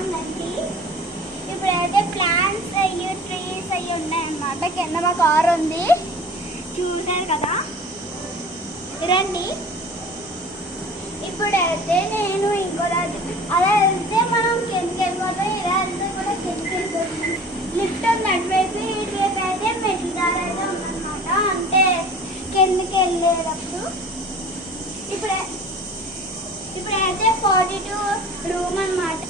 వెళ్దామండి. ఇప్పుడైతే ప్లాంట్స్ అయ్యి ట్రీస్ అయ్యి ఉన్నాయన్నమాట. కింద మా కారు ఉంది చూసారు కదా. రండి. ఇప్పుడైతే నేను ఇంకో అలా వెళ్తే మనం కిందకి వెళ్ళిపోతాం. ఇలా వెళ్తే కూడా కిందకి వెళ్ళిపోతుంది. లిఫ్ట్ ఉంది అటువైపు, ఇటువైపు అయితే మెట్ల దారి అయితే ఉందన్నమాట. అంటే కిందకి వెళ్ళేటప్పుడు ఇప్పుడైతే 42 రూమ్ అన్నమాట.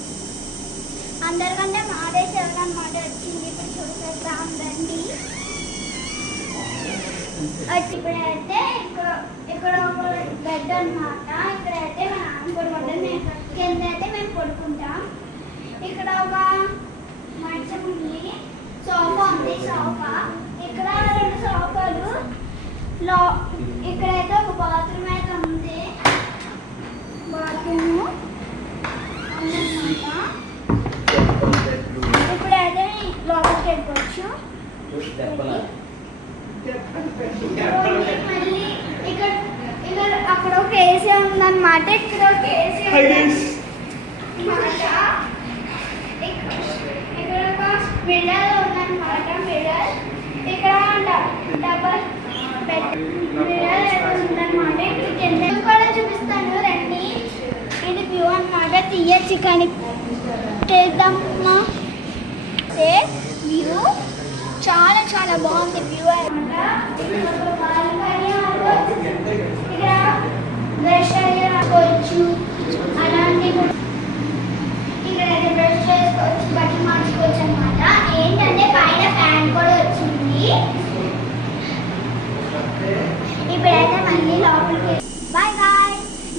అందరికంటే మాదే చెవులు అన్నమాట వచ్చింది. ఇప్పుడు చూసేద్దాం రండి. ఇప్పుడైతే ఇక్కడ ఒక బెడ్ అన్నమాట. ఇక్కడైతే మా నాన్న పడుకుంటాం, కింద అయితే మేము పడుకుంటాం. ఇక్కడ ఒక మంచం ఉంది, సోఫా ఉంది. సోఫా ఇక్కడ 2 సోఫాలు, ఇక్కడైతే ఒక బాత్రూమ్ అయితే ఉంది. బాత్రూమ్ ఉందన్నమాట. ఇప్పుడైతే లోపలికి వెళ్ళిపోవచ్చు. మళ్ళీ ఇక్కడ అక్కడ ఒక ఏసీ ఉందన్నమాట. ఇక్కడ ఒక ఏసీ ఇక్కడ ఒక మిర్రర్ ఉందన్నమాట. మిర్రర్ ఇక్కడ డబల్ మిర్రర్ ఉందన్నమాట. కింద కూడా చూపిస్తాను రండి. ఇది వ్యూ అన్నమాట. తీయచ్చు కానీ చేద్దామా. వ్యూ చాలా చాలా బాగుంది. వ్యూ అన్నమాట. ఇక్కడ బ్రష్ చేసుకోవచ్చు. అలాంటివి ఇక్కడైతే బ్రష్ చేసుకోవచ్చు, బట్టలు మార్చుకోవచ్చు అన్నమాట. ఏంటంటే పైన ఫ్యాన్ కూడా వచ్చింది. ఇప్పుడైతే మళ్ళీ లోపలికి. Bye bye.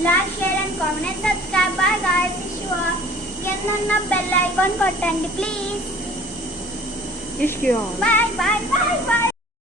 Like, share and comment, subscribe. Bye bye. కింద బెల్ ఐకాన్ కొట్టండి please. Bye, bye, bye, bye, bye.